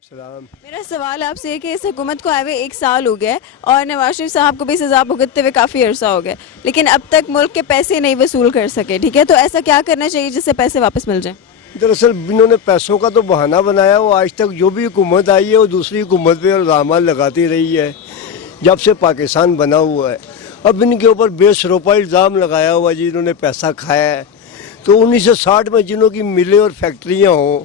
सलाम। मेरा सवाल आपसे है कि इस हुकूमत को आए हुए 1 साल हो गया है और नवाज शरीफ साहब को भी सजा भुगतते हुए काफ़ी अरसा हो गया, लेकिन अब तक मुल्क के पैसे नहीं वसूल कर सके। ठीक है, तो ऐसा क्या करना चाहिए जिससे पैसे वापस मिल जाएं? दरअसल इन्होंने पैसों का तो बहाना बनाया, वो आज तक जो भी हुकूमत आई है वो दूसरी हुकूमत पे इल्ज़ाम लगाती रही है जब से पाकिस्तान बना हुआ है। अब इनके ऊपर बेसरोपा इल्ज़ाम लगाया हुआ जी इन्होंने पैसा खाया है। तो 1960 में जिनों की मिलें और फैक्ट्रियाँ हों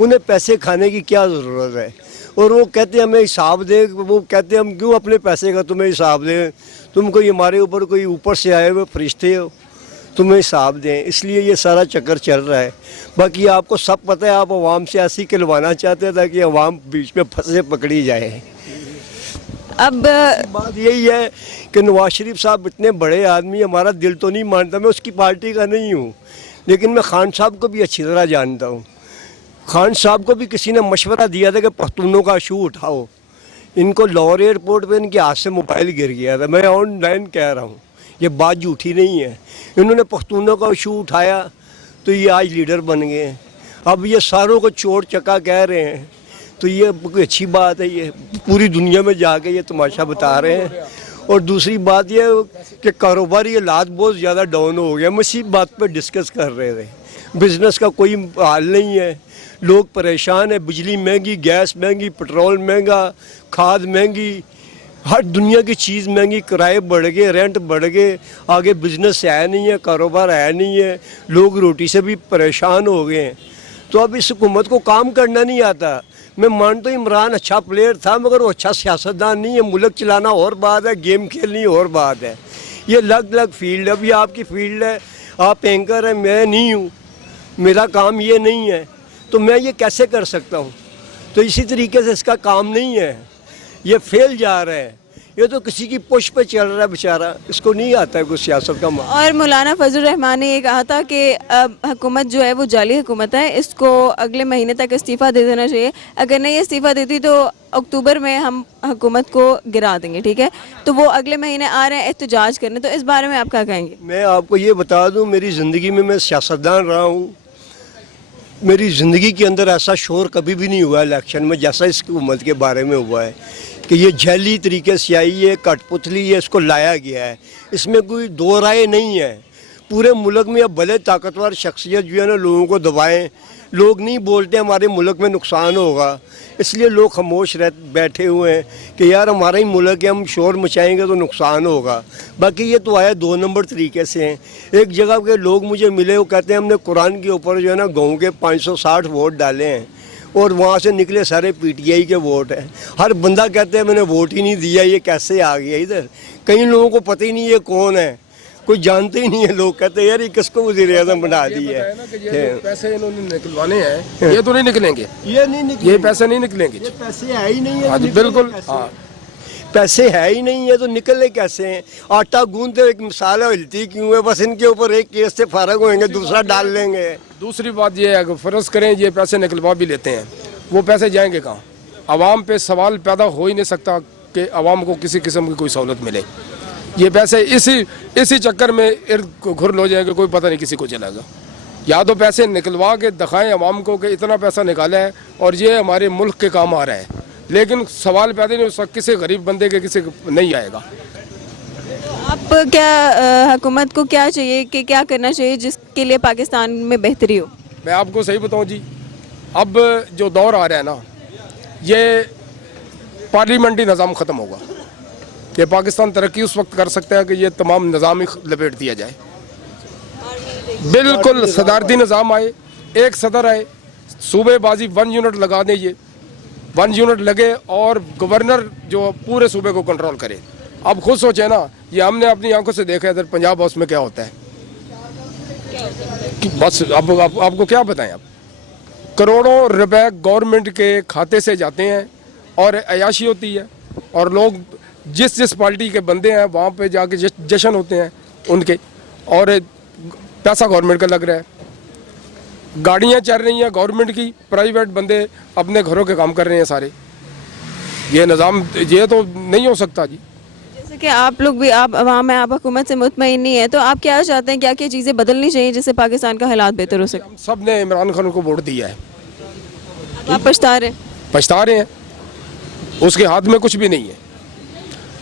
उन्हें पैसे खाने की क्या ज़रूरत है। और वो कहते हैं हमें हिसाब दे, वो कहते हैं हम क्यों अपने पैसे का तुम्हें हिसाब दें, तुम कोई हमारे ऊपर कोई ऊपर से आए हुए फरिश्ते हो, तुम्हें हिसाब दें। इसलिए ये सारा चक्कर चल रहा है। बाकी आपको सब पता है, आप अवाम से ऐसी खिलवाना चाहते हैं ताकि अवाम बीच में फंसे पकड़ी जाए। अब बात यही है कि नवाज शरीफ साहब इतने बड़े आदमी, हमारा दिल तो नहीं मानता, मैं उसकी पार्टी का नहीं हूँ, लेकिन मैं खान साहब को भी अच्छी तरह जानता हूँ। खान साहब को भी किसी ने मशवरा दिया था कि पख्तूनों का शू उठाओ। इनको लाहौर एयरपोर्ट पे इनके हाथ से मोबाइल गिर गया था, मैं ऑनलाइन कह रहा हूँ, ये बात झूठी नहीं है। इन्होंने पख्तूनों का शू उठाया तो ये आज लीडर बन गए। अब ये सारों को चोर चक्का कह रहे हैं, तो ये कोई अच्छी बात है? ये पूरी दुनिया में जाके ये तमाशा बता रहे हैं। और दूसरी बात ये कि कारोबारी हालात बहुत ज़्यादा डाउन हो गया। हम इसी बात पर डिस्कस कर रहे थे, बिज़नेस का कोई हाल नहीं है, लोग परेशान है, बिजली महंगी, गैस महंगी, पेट्रोल महंगा, खाद महंगी, हर दुनिया की चीज़ महंगी, किराए बढ़ गए, रेंट बढ़ गए, आगे बिजनेस है नहीं है, कारोबार है नहीं है, लोग रोटी से भी परेशान हो गए हैं। तो अब इस हुकूमत को काम करना नहीं आता। मैं मानता हूँ इमरान अच्छा प्लेयर था, मगर वो अच्छा सियासतदान नहीं है। मुल्क चलाना और बात है, गेम खेलनी और बात है। ये अलग अलग फील्ड है। अभी आपकी फील्ड है, आप एंकर हैं, मैं नहीं हूँ, मेरा काम ये नहीं है, तो मैं ये कैसे कर सकता हूँ? तो इसी तरीके से इसका काम नहीं है, ये फेल जा रहा है। ये तो किसी की पुश पे चल रहा है बेचारा, इसको नहीं आता है कुछ सियासत का मामला। और मौलाना फजल रहमान ने ये कहा था कि अब हुकूमत जो है वो जाली हुकूमत है, इसको अगले महीने तक इस्तीफ़ा दे देना चाहिए। अगर नहीं इस्तीफ़ा देती तो अक्टूबर में हम हुकूमत को गिरा देंगे। ठीक है, तो वो अगले महीने आ रहे हैं एहतजाज करने, तो इस बारे में आप क्या कहेंगे? मैं आपको ये बता दूँ, मेरी ज़िंदगी में मैं सियासतदान रहा हूँ, मेरी ज़िंदगी के अंदर ऐसा शोर कभी भी नहीं हुआ इलेक्शन में जैसा इस हुकूमत के बारे में हुआ है कि ये जैली तरीके से आई है, कठपुतली है, इसको लाया गया है। इसमें कोई दो राय नहीं है। पूरे मुल्क में अब भले ताकतवर शख्सियत जो है ना लोगों को दबाएं, लोग नहीं बोलते हमारे मुल्क में नुकसान होगा, इसलिए लोग खामोश बैठे हुए हैं कि यार हमारा ही मुल्क है, हम शोर मचाएंगे तो नुकसान होगा। बाकी ये तो आया 2 नंबर तरीके से हैं। एक जगह के लोग मुझे मिले, वो कहते हैं हमने कुरान के ऊपर जो है ना गाँव के 560 वोट डाले हैं और वहाँ से निकले सारे पीटीआई के वोट हैं। हर बंदा कहते हैं मैंने वोट ही नहीं दिया, ये कैसे आ गया इधर? कई लोगों को पता ही नहीं ये कौन है, कोई जानते ही नहीं है। लोग कहते हैं यार ये किसको वज़ीर-ए-आज़म बना दिया है। पैसे इन्होंने निकलवाने हैं, ये तो नहीं निकलेंगे, ये नहीं निकले, ये पैसे नहीं निकलेंगे, ये पैसे है ही नहीं है। हाँ जी, बिल्कुल, हाँ, पैसे है ही नहीं है तो निकलने कैसे हैं? आटा गूंदते एक मिसाल है, हिलती क्यों है? बस इनके ऊपर एक केस से फारग होंगे, दूसरा डाल लेंगे। दूसरी बात ये है, अगर फ़र्ज करें ये पैसे निकलवा भी लेते हैं, वो पैसे जाएंगे कहाँ? आवाम पे सवाल पैदा हो ही नहीं सकता कि आवाम को किसी किस्म की कोई सहूलत मिले। ये पैसे इसी चक्कर में इर्द घुर हो जाएंगे, कोई पता नहीं किसी को चलेगा। या तो पैसे निकलवा के दिखाएं आवाम को कि इतना पैसा निकाला है और ये हमारे मुल्क के काम आ रहा है, लेकिन सवाल पैदा नहीं हो सकता, किसी गरीब बंदे के किसी नहीं आएगा। आप क्या हुकूमत को क्या चाहिए कि क्या करना चाहिए जिसके लिए पाकिस्तान में बेहतरी हो? मैं आपको सही बताऊं जी, अब जो दौर आ रहा है ना, ये पार्लियामेंट्री निज़ाम ख़त्म होगा। कि पाकिस्तान तरक्की उस वक्त कर सकता है कि ये तमाम निज़ाम ही लपेट दिया जाए, बिल्कुल सदारती निज़ाम आए, एक सदर आए, सूबेबाजी 1 यूनिट लगा दें, ये 1 यूनिट लगे और गवर्नर जो पूरे सूबे को कंट्रोल करे। अब खुद सोचे ना, ये हमने अपनी आंखों से देखा है इधर पंजाब हाउस में क्या होता है कि बस अब आपको क्या बताएं, अब करोड़ों रुपए गवर्नमेंट के खाते से जाते हैं और अयाशी होती है, और लोग जिस पार्टी के बंदे हैं वहाँ पे जाके जश्न होते हैं उनके, और पैसा गवर्नमेंट का लग रहा है, गाड़ियाँ चल रही हैं गवर्नमेंट की, प्राइवेट बंदे अपने घरों के काम कर रहे हैं सारे। ये निज़ाम ये तो नहीं हो सकता जी। जैसे कि आप लोग भी, आप अवाम है, आप हुकूमत से मुतमईन नहीं है, तो आप क्या चाहते हैं, क्या क्या चीज़ें बदलनी चाहिए जिससे पाकिस्तान का हालात बेहतर हो सके? हम सब ने इमरान खान को वोट दिया है, आप पछता रहे? पछता रहे हैं, उसके हाथ में कुछ भी नहीं है।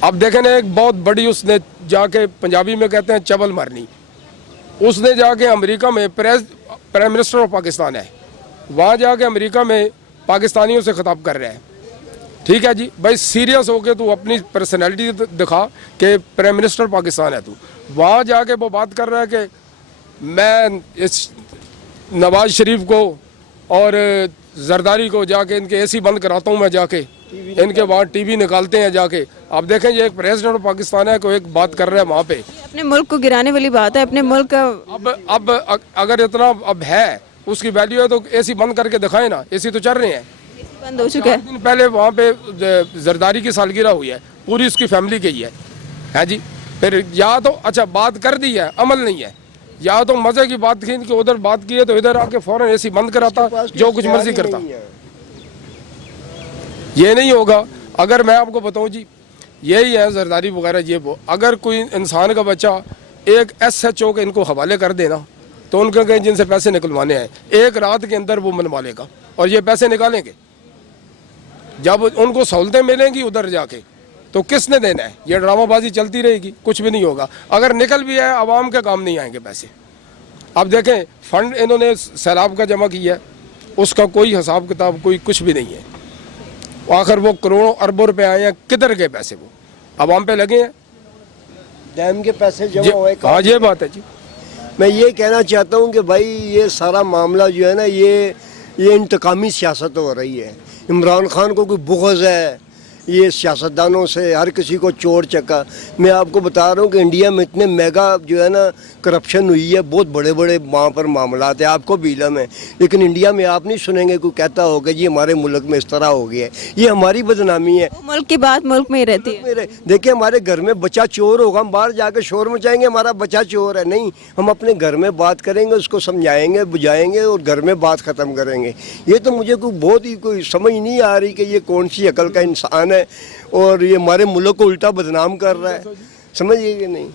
अब देखें ना, एक बहुत बड़ी उसने जाके, पंजाबी में कहते हैं चबल मारनी, उसने जाके अमेरिका में प्राइम मिनिस्टर ऑफ पाकिस्तान है, वहाँ जाके अमेरिका में पाकिस्तानियों से खिताब कर रहा है। ठीक है जी भाई, सीरियस होके तू अपनी पर्सनैलिटी दिखा कि प्राइम मिनिस्टर पाकिस्तान है तू। वहाँ जाके वो बात कर रहा है कि मैं इस नवाज शरीफ को और जरदारी को जाके इनके एसी बंद कराता हूँ, मैं जाके इनके वहाँ टीवी निकालते हैं जाके। अब देखें, ये एक प्रेसिडेंट ऑफ पाकिस्तान है, कोई एक बात कर रहा है वहाँ पे। अपने मुल्क को गिराने वाली बात है, अपने मुल्क का। अब अगर इतना अब है, उसकी वैल्यू है, तो एसी बंद करके दिखाए ना। एसी तो चल रहे हैं, बंद हो चुका है। 4 दिन पहले वहाँ पे जरदारी की सालगिरह हुई है, पूरी उसकी फैमिली की है जी। फिर या तो अच्छा बात कर दी है, अमल नहीं है, या तो मजे की बात की कि उधर बात की है तो इधर आके फौरन एसी बंद कराता, जो कुछ मर्जी करता। ये नहीं होगा। अगर मैं आपको बताऊं जी, यही है जरदारी वगैरह, ये वो अगर कोई इंसान का बच्चा एक SHO के इनको हवाले कर देना, तो उनके कहीं जिनसे पैसे निकलवाने हैं, एक रात के अंदर वो मनवा लेगा और ये पैसे निकालेंगे। जब उनको सहूलतें मिलेंगी उधर जाके, तो किसने देना है? ये ड्रामाबाजी चलती रहेगी, कुछ भी नहीं होगा। अगर निकल भी है, आवाम के काम नहीं आएंगे पैसे। अब देखें, फंड इन्होंने सैलाब का जमा किया है, उसका कोई हिसाब किताब कोई कुछ भी नहीं है। आखिर वो करोड़ों अरबों रुपए आए हैं, किधर गए पैसे? वो आवाम पे लगे हैं, डैम के पैसे जमा हुए। हाँ, ये बात है जी। मैं ये कहना चाहता हूँ कि भाई ये सारा मामला जो है ना, ये इंतकामी सियासत हो रही है। इमरान खान को कोई बुग़्ज़ है ये सियासतदानों से, हर किसी को चोर चक्का। मैं आपको बता रहा हूँ कि इंडिया में इतने मेगा जो है ना करप्शन हुई है, बहुत बड़े बड़े वहाँ पर मामला है, आपको भी इल्म है। लेकिन इंडिया में आप नहीं सुनेंगे कोई कहता होगा जी हमारे मुल्क में इस तरह हो गया है। ये हमारी बदनामी है। मुल्क की बात मुल्क में ही रहती है। देखिए, हमारे घर में बच्चा चोर होगा, हम बाहर जाकर शोर मचाएंगे हमारा बच्चा चोर है। नहीं, हम अपने घर में बात करेंगे, उसको समझाएंगे, बुझाएंगे और घर में बात ख़त्म करेंगे। ये तो मुझे कोई बहुत ही कोई समझ नहीं आ रही कि ये कौन सी अकल का इंसान है और ये हमारे मुल्क को उल्टा बदनाम कर रहा है। समझिए कि नहीं?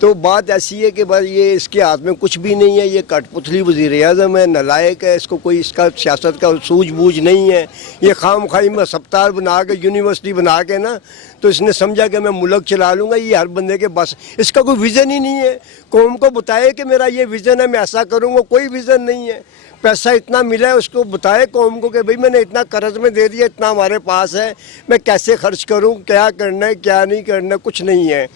तो बात ऐसी है कि बस ये इसके हाथ में कुछ भी नहीं है, ये कठपुतली वज़ीर-ए-आज़म है, नालायक है, इसको कोई इसका सियासत का सूझबूझ नहीं है। ये खामखाई में अस्पताल बना के, यूनिवर्सिटी बना के ना, तो इसने समझा कि मैं मुल्क चला लूँगा। ये हर बंदे के बस, इसका कोई विज़न ही नहीं है। कौम को बताए कि मेरा ये विज़न है, मैं ऐसा करूँगा, कोई विज़न नहीं है। पैसा इतना मिला है, उसको बताए कौम को कि भाई मैंने इतना कर्ज में दे दिया, इतना हमारे पास है, मैं कैसे खर्च करूं, क्या करना है क्या नहीं करना, कुछ नहीं है।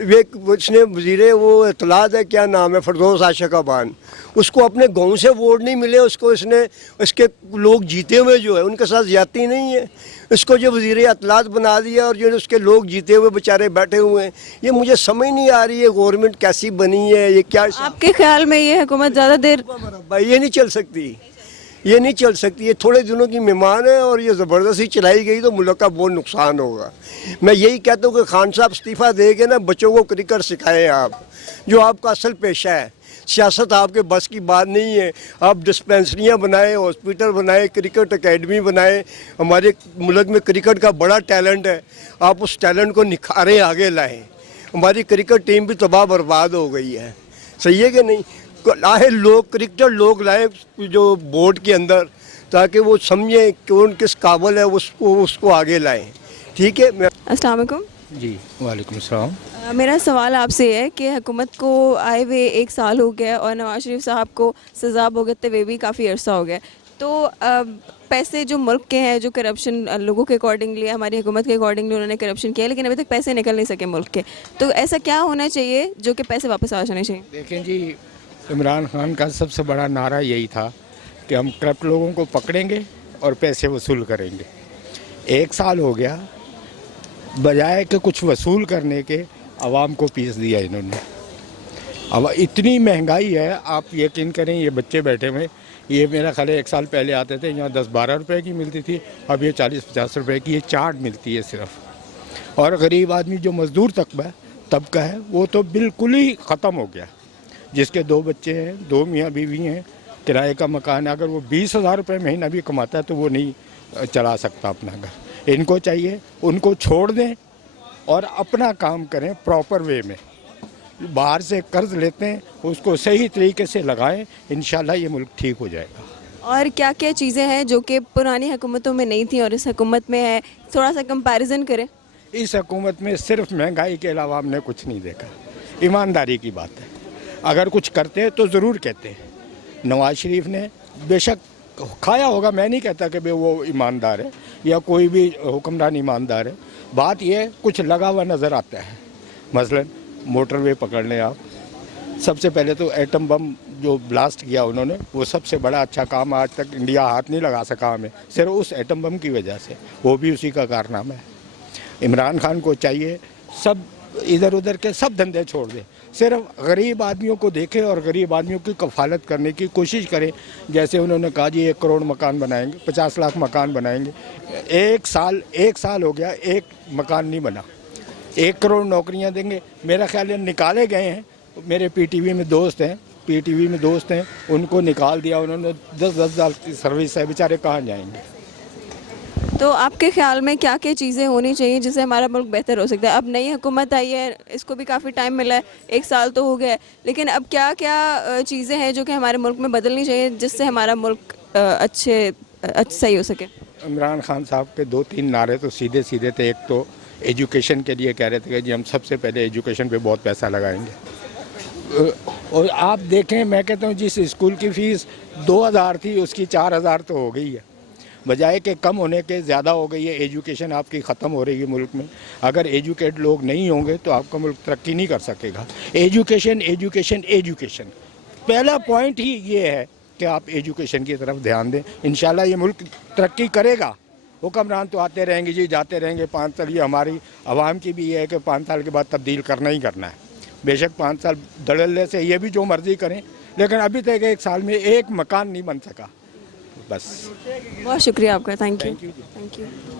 एक उसने वज़ीरे वो इत्तलात है, क्या नाम है, फरदौस आशिकाबान, उसको अपने गांव से वोट नहीं मिले, उसको इसने इसके लोग जीते हुए जो है उनके साथ ज़्यादती नहीं है, इसको जो वज़ीरे इत्तलात बना दिया और जो उसके लोग जीते हुए बेचारे बैठे हुए हैं। ये मुझे समझ नहीं आ रही है गवर्नमेंट कैसी बनी है, ये क्या? आपके ख्याल में ये हुकूमत ज़्यादा देर भाई ये नहीं चल सकती, ये नहीं चल सकती। ये थोड़े दिनों की मेहमान है और ये ज़बरदस्ती चलाई गई तो मुल्क का बहुत नुकसान होगा। मैं यही कहता हूँ कि खान साहब इस्तीफ़ा देंगे ना, बच्चों को क्रिकेट सिखाएं आप, जो आपका असल पेशा है। सियासत आपके बस की बात नहीं है। आप डिस्पेंसरियाँ बनाएं, हॉस्पिटल बनाएं, क्रिकेट एकेडमी बनाएं। हमारे मुल्क में क्रिकेट का बड़ा टैलेंट है, आप उस टैलेंट को निखारें, आगे लाएँ। हमारी क्रिकेट टीम भी तबाह बर्बाद हो गई है, सही है कि नहीं? लाए लोग, क्रिकेटर लोग लाए जो बोर्ड के अंदर, ताकि वो समझें कौन किस काबिल है, उसको आगे लाएं। ठीक है। अस्सलाम वालेकुम जी, वालेकुम सलाम। मेरा सवाल आपसे है कि हुकूमत को आए हुए 1 साल हो गया और नवाज शरीफ साहब को सज़ा भुगतते हुए भी काफ़ी अरसा हो गया, तो पैसे जो मुल्क के हैं, जो करप्शन लोगों के अकॉर्डिंगली, हमारी हुकूमत के अकॉर्डिंगली उन्होंने करप्शन किया, लेकिन अभी तक पैसे निकल नहीं सके मुल्क के, तो ऐसा क्या होना चाहिए जो कि पैसे वापस आ जाने चाहिए? देखें जी, इमरान खान का सबसे बड़ा नारा यही था कि हम करप्ट लोगों को पकड़ेंगे और पैसे वसूल करेंगे। 1 साल हो गया, बजाय कि कुछ वसूल करने के आवाम को पीस दिया इन्होंने। अब इतनी महंगाई है, आप यकीन करें, ये बच्चे बैठे हुए, ये मेरा ख्याल है 1 साल पहले आते थे, यहाँ 10-12 रुपए की मिलती थी, अब ये 40-50 रुपए की ये चाट मिलती है सिर्फ। और गरीब आदमी जो मज़दूर तबका है वो तो बिल्कुल ही ख़त्म हो गया। जिसके 2 बच्चे हैं, 2 मियाँ बीवी हैं, किराए का मकान है, अगर वो 20,000 रुपये महीना भी कमाता है तो वो नहीं चला सकता अपना घर। इनको चाहिए उनको छोड़ दें और अपना काम करें प्रॉपर वे में। बाहर से कर्ज लेते हैं, उसको सही तरीके से लगाएं, इंशाल्लाह ये मुल्क ठीक हो जाएगा। और क्या क्या चीज़ें हैं जो कि पुरानी हुकूमतों में नहीं थी और इस हुकूमत में है, थोड़ा सा कंपैरिजन करें। इस हुकूमत में सिर्फ महंगाई के अलावा हमने कुछ नहीं देखा। ईमानदारी की बात है, अगर कुछ करते हैं तो ज़रूर कहते हैं। नवाज शरीफ ने बेशक खाया होगा, मैं नहीं कहता कि भाई वो ईमानदार है या कोई भी हुक्मरान ईमानदार है। बात यह है कुछ लगा हुआ नज़र आता है। मसलन मोटरवे पकड़ लें आप, सबसे पहले तो एटम बम जो ब्लास्ट किया उन्होंने, वो सबसे बड़ा अच्छा काम आज तक इंडिया हाथ नहीं लगा सका हमें, सिर्फ उस एटम बम की वजह से, वो भी उसी का कारनामा है। इमरान खान को चाहिए सब इधर उधर के सब धंधे छोड़ दें, सिर्फ गरीब आदमियों को देखें और गरीब आदमियों की कफालत करने की कोशिश करें। जैसे उन्होंने कहा जी 1 करोड़ मकान बनाएंगे, 50 लाख मकान बनाएंगे। एक साल हो गया, एक मकान नहीं बना। 1 करोड़ नौकरियां देंगे, मेरा ख्याल है निकाले गए हैं। मेरे पीटीवी में दोस्त हैं, उनको निकाल दिया उन्होंने। 10-10 हज़ार की सर्विस है, बेचारे कहाँ जाएंगे। तो आपके ख्याल में क्या क्या चीज़ें होनी चाहिए जिससे हमारा मुल्क बेहतर हो सकता है? अब नई हुकूमत आई है, इसको भी काफ़ी टाइम मिला है, 1 साल तो हो गया है, लेकिन अब क्या क्या चीज़ें हैं जो कि हमारे मुल्क में बदलनी चाहिए जिससे हमारा मुल्क सही हो सके? इमरान खान साहब के 2-3 नारे तो सीधे सीधे थे। एक तो एजुकेशन के लिए कह रहे थे कि जी हम सबसे पहले एजुकेशन पे बहुत पैसा लगाएंगे। और आप देखें, मैं कहता हूँ जिस स्कूल की फ़ीस 2000 थी उसकी 4000 तो हो गई है, बजाय के कम होने के ज़्यादा हो गई है। एजुकेशन आपकी ख़त्म हो रही है मुल्क में। अगर एजुकेट लोग नहीं होंगे तो आपका मुल्क तरक्की नहीं कर सकेगा। एजुकेशन पहला पॉइंट ही ये है कि आप एजुकेशन की तरफ ध्यान दें। इंशाल्लाह ये मुल्क तरक्की करेगा। हुक्मरान तो आते रहेंगे जी, जाते रहेंगे 5 साल। ये हमारी आवाम की भी ये है कि 5 साल के बाद तब्दील करना ही करना है। बेशक 5 साल धड़ल्ले से ये भी जो मर्ज़ी करें, लेकिन अभी तक 1 साल में एक मकान नहीं बन सका। बस बहुत शुक्रिया आपका, थैंक यू।